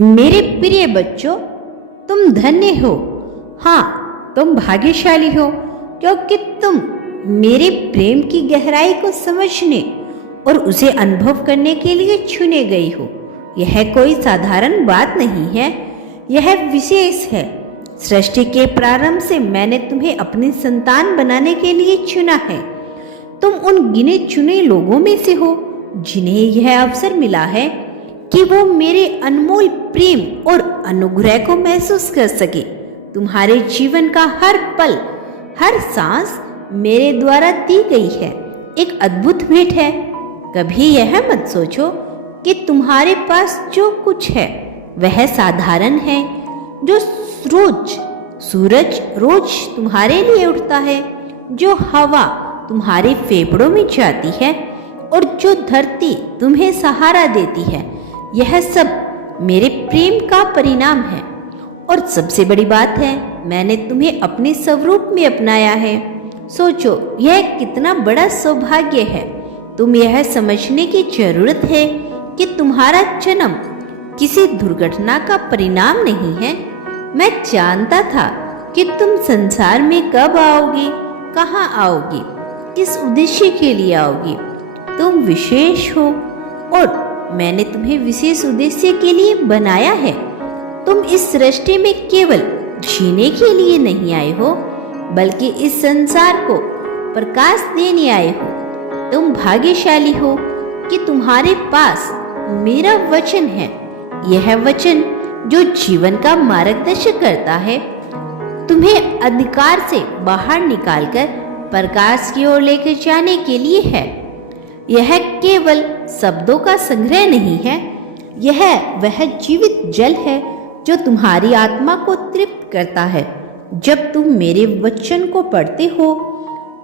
मेरे प्रिय बच्चों, तुम धन्य हो। हाँ, तुम भाग्यशाली हो क्योंकि तुम मेरे प्रेम की गहराई को समझने और उसे अनुभव करने के लिए चुने गई हो। यह कोई साधारण बात नहीं है, यह विशेष है। सृष्टि के प्रारंभ से मैंने तुम्हें अपनी संतान बनाने के लिए चुना है। तुम उन गिने चुने लोगों में से हो जिन्हें यह अवसर मिला है कि वो मेरे अनमोल प्रेम और अनुग्रह को महसूस कर सके। तुम्हारे जीवन का हर पल, हर सांस मेरे द्वारा दी गई है, एक अद्भुत भेंट है। कभी यह मत सोचो कि तुम्हारे पास जो कुछ है वह साधारण है। जो सूरज रोज तुम्हारे लिए उठता है, जो हवा तुम्हारे फेफड़ों में जाती है और जो धरती तुम्हें सहारा देती है, यह सब मेरे प्रेम का परिणाम है। और सबसे बड़ी बात है, मैंने तुम्हें अपने स्वरूप में अपनाया है। सोचो, यह कितना बड़ा सौभाग्य है। तुम यह समझने की जरूरत है कि तुम्हारा जन्म किसी दुर्घटना का परिणाम नहीं है। मैं जानता था कि तुम संसार में कब आओगे, कहाँ आओगे, किस उद्देश्य के लिए आओगे। तुम विशेष हो और मैंने तुम्हें विशेष उद्देश्य के लिए बनाया है। तुम इस सृष्टि में केवल जीने के लिए नहीं आए हो, बल्कि इस संसार को प्रकाश देने आए हो। तुम भाग्यशाली हो कि तुम्हारे पास मेरा वचन है। यह वचन जो जीवन का मार्गदर्शन करता है, तुम्हें अंधकार से बाहर निकालकर प्रकाश की ओर लेकर जाने के लिए है। यह केवल शब्दों का संग्रह नहीं है, यह वह जीवित जल है जो तुम्हारी आत्मा को तृप्त करता है। जब तुम मेरे वचन को पढ़ते हो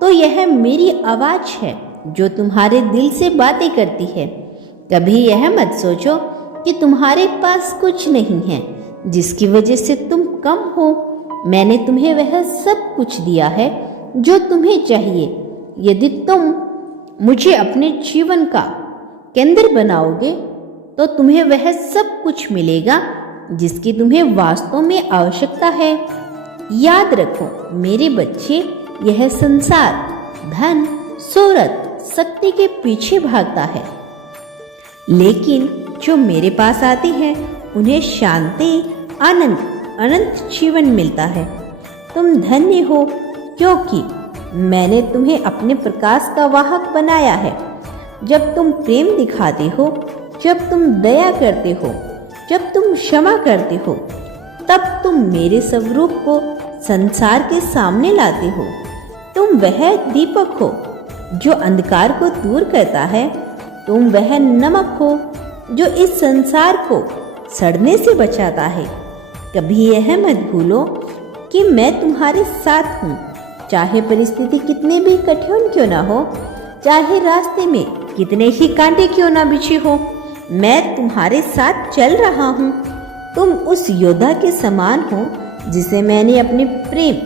तो यह मेरी आवाज है जो तुम्हारे दिल से बातें करती है। कभी यह मत सोचो कि तुम्हारे पास कुछ नहीं है जिसकी वजह से तुम कम हो। मैंने तुम्हें वह सब कुछ दिया है जो तुम्हें चाहिए। यदि तुम मुझे अपने जीवन का केंद्र बनाओगे तो तुम्हें वह सब कुछ मिलेगा जिसकी तुम्हें वास्तव में आवश्यकता है। याद रखो मेरे बच्चे, यह संसार धन, शोहरत, शक्ति के पीछे भागता है, लेकिन जो मेरे पास आते हैं उन्हें शांति, आनंद, अनंत जीवन मिलता है। तुम धन्य हो क्योंकि मैंने तुम्हें अपने प्रकाश का वाहक बनाया है। जब तुम प्रेम दिखाते हो, जब तुम दया करते हो, जब तुम क्षमा करते हो, तब तुम मेरे स्वरूप को संसार के सामने लाते हो। तुम वह दीपक हो जो अंधकार को दूर करता है। तुम वह नमक हो जो इस संसार को सड़ने से बचाता है। कभी यह मत भूलो कि मैं तुम्हारे साथ हूँ, चाहे परिस्थिति कितने भी कठिन क्यों ना हो, चाहे रास्ते में कितने ही कांटे क्यों ना बिछे हो, मैं तुम्हारे साथ चल रहा हूँ। तुम उस योद्धा के समान हो जिसे मैंने अपने प्रेम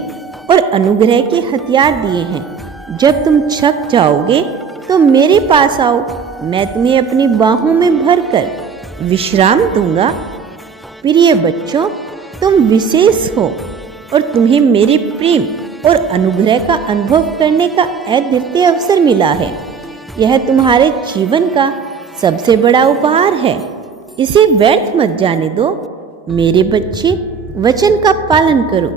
और अनुग्रह के हथियार दिए हैं। जब तुम थक जाओगे तो मेरे पास आओ, मैं तुम्हें अपनी बाहों में भरकर विश्राम दूंगा। प्रिय बच्चों, तुम विशेष हो और तुम्हें मेरे प्रेम और अनुग्रह का अनुभव करने का अद्वितीय अवसर मिला है। यह तुम्हारे जीवन का सबसे बड़ा उपहार है। इसे व्यर्थ मत जाने दो। मेरे बच्चे, वचन का पालन करो,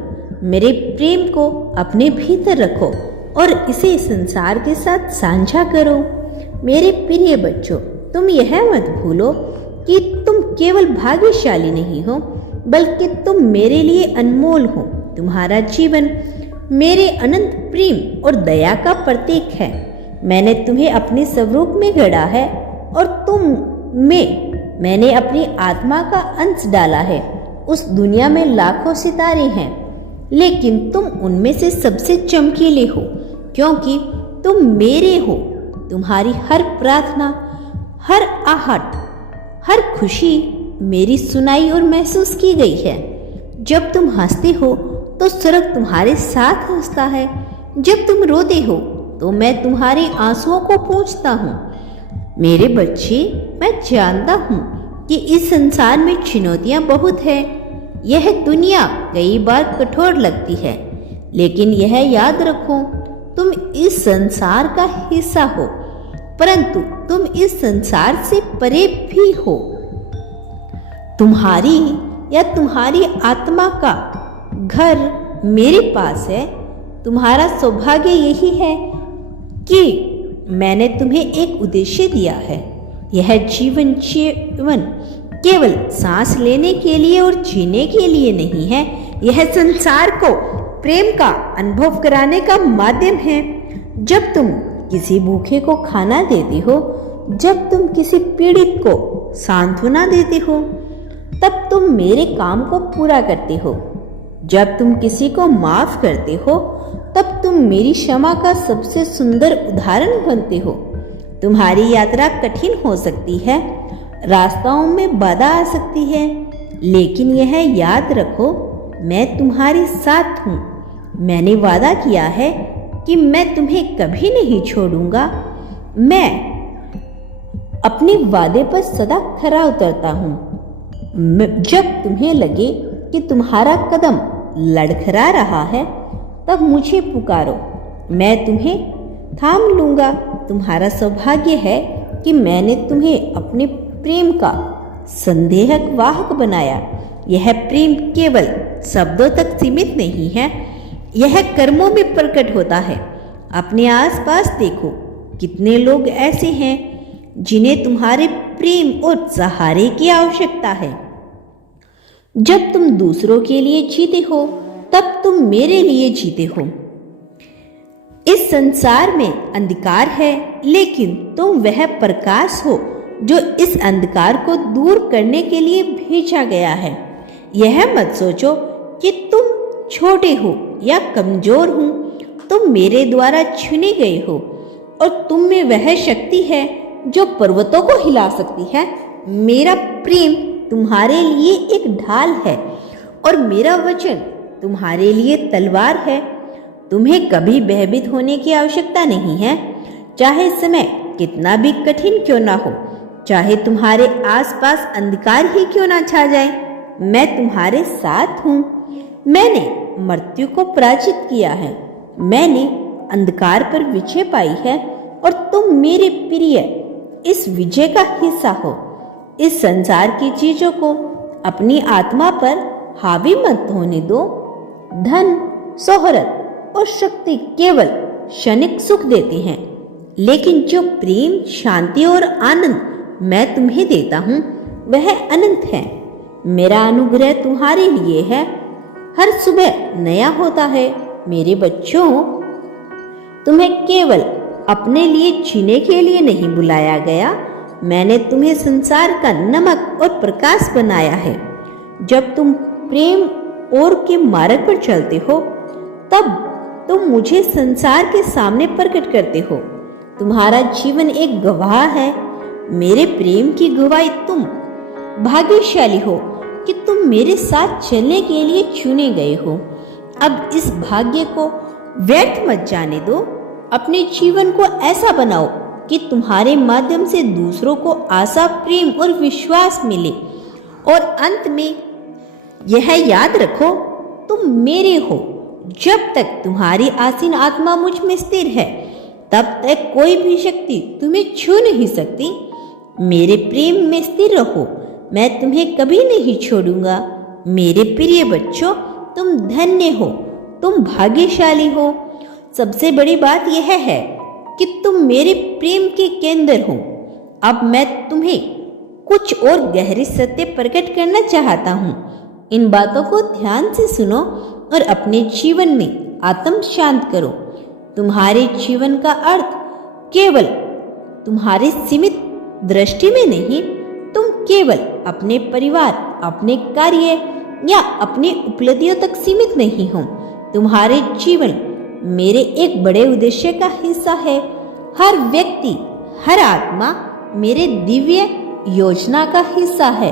मेरे प्रेम को अपने भीतर रखो और इसे संसार के साथ साझा करो। मेरे प्रिय बच्चों, तुम यह मत भूलो कि तुम केवल भाग्यशाली नहीं हो, बल्कि तुम मेरे लिए अनमोल हो। तुम्हारा जीवन मेरे अनंत प्रेम और दया का प्रतीक है। मैंने तुम्हें अपने स्वरूप में गढ़ा है और तुम में मैंने अपनी आत्मा का अंश डाला है। उस दुनिया में लाखों सितारे हैं, लेकिन तुम उनमें से सबसे चमकीले हो क्योंकि तुम मेरे हो। तुम्हारी हर प्रार्थना, हर आहट, हर खुशी मेरी सुनाई और महसूस की गई है। जब तुम हंसते हो तो स्वर्ग तुम्हारे साथ हंसता है। जब तुम रोते हो तो मैं तुम्हारे आंसुओं को पोंछता हूँ। मेरे बच्चे, मैं जानता हूँ कि इस संसार में चुनौतियां बहुत है। यह दुनिया कई बार कठोर लगती है, लेकिन यह याद रखो, तुम इस संसार का हिस्सा हो, परंतु तुम इस संसार से परे भी हो। तुम्हारी या तुम्हारी आत्मा का घर मेरे पास है। तुम्हारा सौभाग्य यही है कि मैंने तुम्हें एक उद्देश्य दिया है। यह जीवन केवल सांस लेने के लिए और जीने के लिए नहीं है। यह संसार को प्रेम का अनुभव कराने का माध्यम है। जब तुम किसी भूखे को खाना देते हो, जब तुम किसी पीड़ित को सांत्वना देते हो, तब तुम मेरे काम को पूरा करते हो। जब तुम किसी को माफ करते हो, तब तुम मेरी क्षमा का सबसे सुंदर उदाहरण बनते हो। तुम्हारी यात्रा कठिन हो सकती है, रास्ताओं में बाधा आ सकती है, लेकिन यह याद रखो, मैं तुम्हारे साथ हूँ। मैंने वादा किया है कि मैं तुम्हें कभी नहीं छोड़ूंगा। मैं अपने वादे पर सदा खरा उतरता हूँ। जब तुम्हें लगे कि तुम्हारा कदम लड़खड़ा रहा है, तब मुझे पुकारो, मैं तुम्हें थाम लूंगा। तुम्हारा सौभाग्य है कि मैंने तुम्हें अपने प्रेम का संदेहक वाहक बनाया। यह प्रेम केवल शब्दों तक सीमित नहीं है, यह कर्मों में प्रकट होता है। अपने आसपास देखो, कितने लोग ऐसे हैं जिन्हें तुम्हारे प्रेम और सहारे की आवश्यकता है। जब तुम दूसरों के लिए जीते हो, तब तुम मेरे लिए जीते हो। इस संसार में अंधकार है, लेकिन तुम वह प्रकाश हो जो इस अंधकार को दूर करने के लिए भेजा गया है। यह मत सोचो कि तुम छोटे हो या कमजोर हो। तुम मेरे द्वारा चुने गए हो और तुम में वह शक्ति है जो पर्वतों को हिला सकती है। मेरा प्रेम तुम्हारे लिए एक ढाल है और मेरा वचन तुम्हारे लिए तलवार है। तुम्हें कभी भयभीत होने की आवश्यकता नहीं है, चाहे समय कितना भी कठिन क्यों ना हो, चाहे तुम्हारे आसपास अंधकार ही क्यों ना छा जाए। मैं तुम्हारे साथ हूँ। मैंने मृत्यु को पराजित किया है, मैंने अंधकार पर विजय पाई है और तुम मेरे प्रिय इस विजय का हिस्सा हो। इस संसार की चीजों को अपनी आत्मा पर हावी मत होने दो। धन, शोहरत और शक्ति केवल क्षणिक सुख देते हैं, लेकिन जो प्रेम, शांति और आनंद मैं तुम्हें देता हूँ वह अनंत है। मेरा अनुग्रह तुम्हारे लिए है, हर सुबह नया होता है। मेरे बच्चों, तुम्हें केवल अपने लिए जीने के लिए नहीं बुलाया गया, मैंने तुम्हें संसार का नमक और प्रकाश बनाया है। जब तुम प्रेम और के मार्ग पर चलते हो, तब तुम मुझे संसार के सामने प्रकट करते हो। तुम्हारा जीवन एक गवाह है, मेरे प्रेम की गवाही। तुम भाग्यशाली हो कि तुम मेरे साथ चलने के लिए चुने गए हो। अब इस भाग्य को व्यर्थ मत जाने दो। अपने जीवन को ऐसा बनाओ कि तुम्हारे माध्यम से दूसरों को आशा, प्रेम और विश्वास मिले। और अंत में यह याद रखो, तुम मेरे हो। जब तक तुम्हारी आसीन आत्मा मुझ में स्थिर है, तब तक कोई भी शक्ति तुम्हें छू नहीं सकती। मेरे प्रेम में स्थिर रहो, मैं तुम्हें कभी नहीं छोड़ूंगा। मेरे प्रिय बच्चों, तुम धन्य हो, तुम भाग्यशाली हो। सबसे बड़ी बात यह है कि तुम मेरे प्रेम के केंद्र हो। अब मैं तुम्हें कुछ और गहरी सत्य प्रकट करना चाहता हूँ। इन बातों को ध्यान से सुनो और अपने जीवन में आत्म शांत करो। तुम्हारे जीवन का अर्थ केवल तुम्हारी सीमित दृष्टि में नहीं, तुम केवल अपने परिवार, अपने कार्य या अपनी उपलब्धियों तक सीमित नहीं हो। तुम्हारे जीवन मेरे एक बड़े उद्देश्य का हिस्सा है। हर व्यक्ति, हर आत्मा मेरे दिव्य योजना का हिस्सा है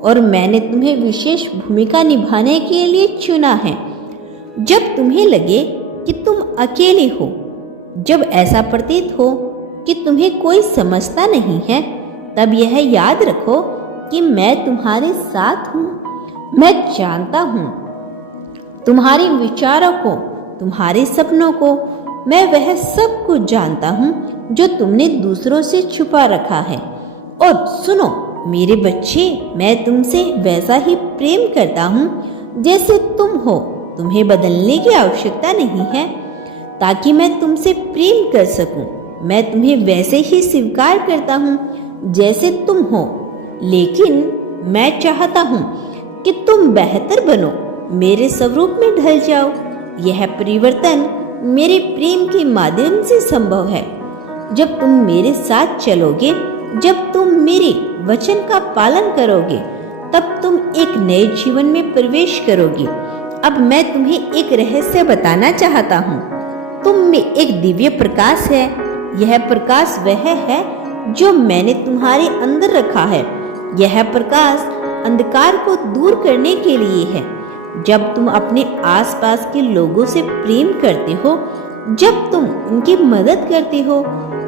और मैंने तुम्हें विशेष भूमिका निभाने के लिए चुना है। जब तुम्हें लगे कि तुम अकेले हो, जब ऐसा प्रतीत हो कि तुम्हें कोई समझता नहीं है, तब यह याद रखो कि मैं तुम्हारे साथ हूँ। मैं जानता हूँ तुम्हारे विचारों को, तुम्हारे सपनों को। मैं वह सब कुछ जानता हूँ जो तुमने दूसरों से छुपा रखा है। और सुनो मेरे बच्चे, मैं तुमसे वैसा ही प्रेम करता हूँ जैसे तुम हो। तुम्हें बदलने की आवश्यकता नहीं है ताकि मैं तुमसे प्रेम कर सकूं। मैं तुम्हें वैसे ही स्वीकार करता हूँ जैसे तुम हो, लेकिन मैं चाहता हूँ कि तुम बेहतर बनो, मेरे स्वरूप में ढल जाओ। यह परिवर्तन मेरे प्रेम के माध्यम से संभव है। जब तुम मेरे साथ चलोगे, जब तुम मेरे वचन का पालन करोगे, तब तुम एक नए जीवन में प्रवेश करोगे। अब मैं तुम्हें एक रहस्य बताना चाहता हूँ। तुम में एक दिव्य प्रकाश है। यह प्रकाश वह है जो मैंने तुम्हारे अंदर रखा है। यह प्रकाश अंधकार को दूर करने के लिए है। जब तुम अपने आसपास के लोगों से प्रेम करते हो, जब तुम उनकी मदद करते हो,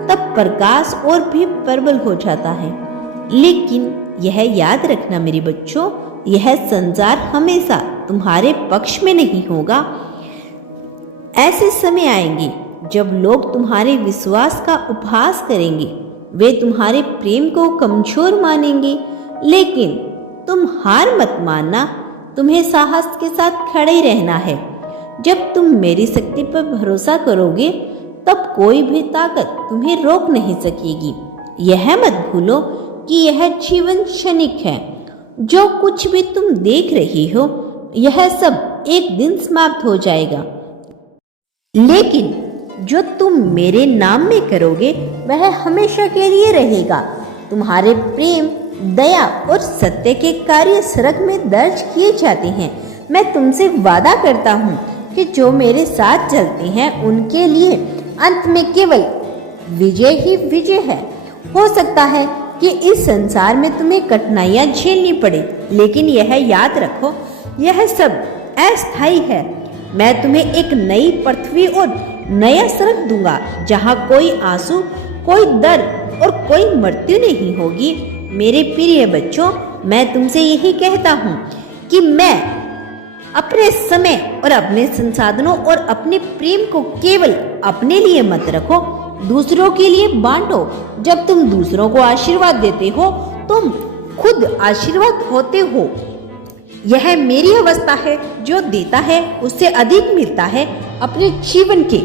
तब प्रकाश और भी प्रबल हो जाता है। लेकिन यह याद रखना मेरे बच्चों, यह संसार हमेशा तुम्हारे पक्ष में नहीं होगा। ऐसे समय आएंगे जब लोग तुम्हारे विश्वास का उपहास करेंगे। वे तुम्हारे प्रेम को कमजोर मानेंगे, लेकिन तुम हार मत मानना। तुम्हें साहस के साथ खड़े रहना है। जब तुम मेरी शक्ति पर भरोसा करोगे, तब कोई भी ताकत तुम्हें रोक नहीं सकेगी। यह मत भूलो कि यह जीवन क्षणिक है। जो कुछ भी तुम देख रही हो, यह सब एक दिन समाप्त हो जाएगा, लेकिन जो तुम मेरे नाम में करोगे वह हमेशा के लिए रहेगा। तुम्हारे प्रेम, दया और सत्य के कार्य स्वर्ग में दर्ज किए जाते हैं। मैं तुमसे वादा करता हूँ कि जो मेरे साथ चलते हैं उनके लिए अंत में केवल विजय ही विजय है। हो सकता है कि इस संसार में तुम्हें कठिनाइयां झेलनी पड़े, लेकिन यह याद रखो, यह सब अस्थायी है। मैं तुम्हें एक नई पृथ्वी और नया स्वर्ग दूंगा, जहाँ कोई आंसू, कोई दर्द और कोई मृत्यु नहीं होगी। मेरे प्रिय बच्चों, मैं तुमसे यही कहता हूँ कि मैं अपने समय और अपने संसाधनों और अपने प्रेम को केवल अपने लिए मत रखो, दूसरों के लिए बांटो। जब तुम दूसरों को आशीर्वाद देते हो, तुम खुद आशीर्वाद होते हो। यह मेरी अवस्था है, जो देता है उससे अधिक मिलता है। अपने जीवन के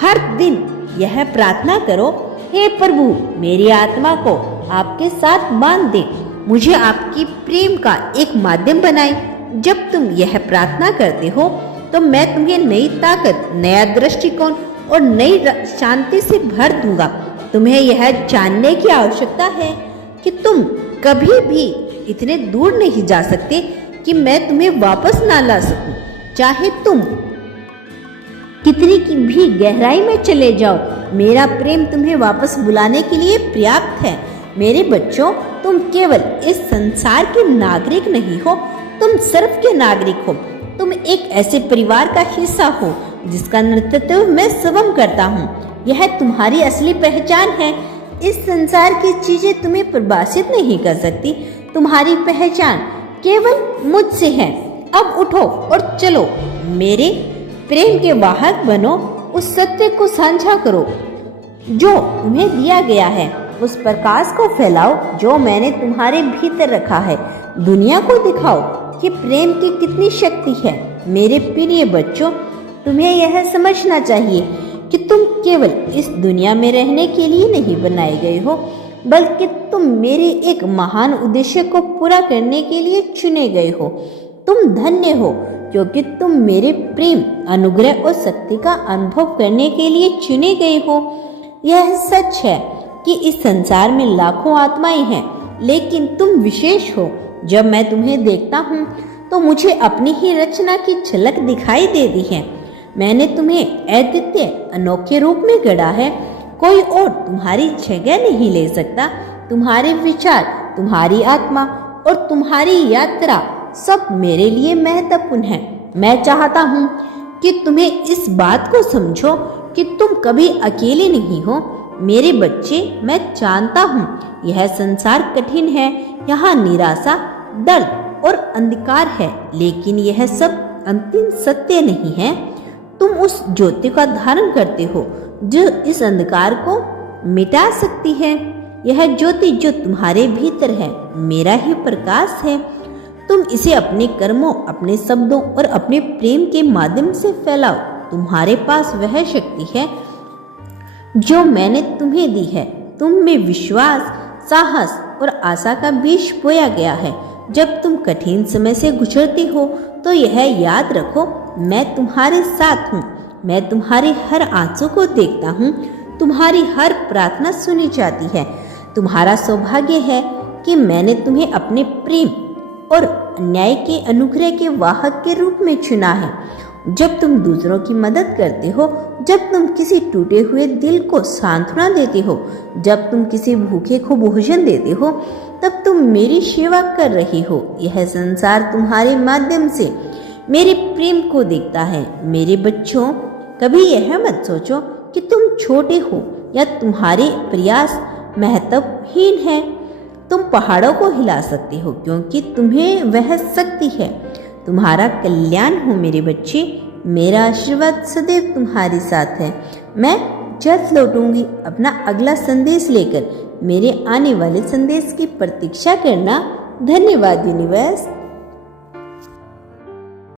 हर दिन यह प्रार्थना करो, हे प्रभु, मेरी आत्मा को आपके साथ बांध दे, मुझे आपकी प्रेम का एक माध्यम बनाए। जब तुम यह प्रार्थना करते हो, तो मैं तुम्हें नई ताकत, नया दृष्टिकोण और नई शांति से भर दूंगा। तुम्हें यह जानने की आवश्यकता है कि तुम कभी भी इतने दूर नहीं जा सकते कि मैं तुम्हें वापस ना ला सकूं। चाहे तुम कितनी की भी गहराई में चले जाओ, मेरा प्रेम तुम्हें वापस बुलाने के लिए पर्याप्त है। मेरे बच्चों, तुम केवल इस संसार के नागरिक नहीं हो, तुम स्वर्ग के नागरिक हो। तुम एक ऐसे परिवार का हिस्सा हो जिसका नेतृत्व मैं स्वयं करता हूँ। यह तुम्हारी असली पहचान है। इस संसार की चीजें तुम्हें प्रभावित नहीं कर सकती। तुम्हारी पहचान केवल मुझसे है। अब उठो और चलो, मेरे प्रेम के वाहक बनो। उस सत्य को साझा करो जो तुम्हें दिया गया है। उस प्रकाश को फैलाओ जो मैंने तुम्हारे भीतर रखा है। दुनिया को दिखाओ कि प्रेम की कितनी शक्ति है। मेरे प्रिय बच्चों, तुम्हें यह समझना चाहिए कि तुम केवल इस दुनिया में रहने के लिए नहीं बनाए गए हो, बल्कि तुम मेरे एक महान उद्देश्य को पूरा करने के लिए चुने गए हो। तुम धन्य हो क्योंकि तुम मेरे प्रेम, अनुग्रह और शक्ति का अनुभव करने के लिए चुने गए हो। यह सच है कि इस संसार में लाखों आत्माएं हैं, लेकिन तुम विशेष हो। जब मैं तुम्हें देखता हूँ तो मुझे अपनी ही रचना की झलक दिखाई देती है। मैंने तुम्हें अद्वितीय अनोखे रूप में गढ़ा है। कोई और तुम्हारी जगह नहीं ले सकता। तुम्हारे विचार, तुम्हारी आत्मा और तुम्हारी यात्रा सब मेरे लिए महत्वपूर्ण है। मैं चाहता हूँ कि तुम्हें इस बात को समझो कि तुम कभी अकेले नहीं हो। मेरे बच्चे, मैं जानता हूँ यह संसार कठिन है, यहाँ निराशा, दर्द और अंधकार है, लेकिन यह सब अंतिम सत्य नहीं है। तुम उस ज्योति का धारण करते हो जो इस अंधकार को मिटा सकती है। यह ज्योति जो तुम्हारे भीतर है मेरा ही प्रकाश है। तुम इसे अपने कर्मों, अपने शब्दों और अपने प्रेम के माध्यम से फैलाओ। तुम्हारे पास वह शक्ति है जो मैंने तुम्हें दी है। तुम में विश्वास, साहस और आशा का बीज बोया गया है। जब तुम कठिन समय से गुजरती हो तो यह याद रखो, मैं तुम्हारे साथ हूँ। मैं तुम्हारे हर आंसू को देखता हूँ। तुम्हारी हर प्रार्थना सुनी जाती है। तुम्हारा सौभाग्य है कि मैंने तुम्हें अपने प्रेम और न्याय के अनुग्रह के वाहक के रूप में चुना है। जब तुम दूसरों की मदद करते हो, जब तुम किसी टूटे हुए दिल को सांत्वना देते हो, जब तुम किसी भूखे को भोजन देते हो, तब तुम मेरी सेवा कर रही हो। यह संसार तुम्हारे माध्यम से मेरे प्रेम को देखता है। मेरे बच्चों, कभी यह मत सोचो कि तुम छोटे हो या तुम्हारे प्रयास महत्वहीन है। तुम पहाड़ों को हिला सकते हो क्योंकि तुम्हें वह शक्ति है। तुम्हारा कल्याण हो मेरे बच्चे। मेरा आशीर्वाद सदैव तुम्हारे साथ है। मैं जल्द लौटूंगी अपना अगला संदेश लेकर। मेरे आने वाले संदेश की प्रतीक्षा करना। धन्यवाद यूनिवर्स।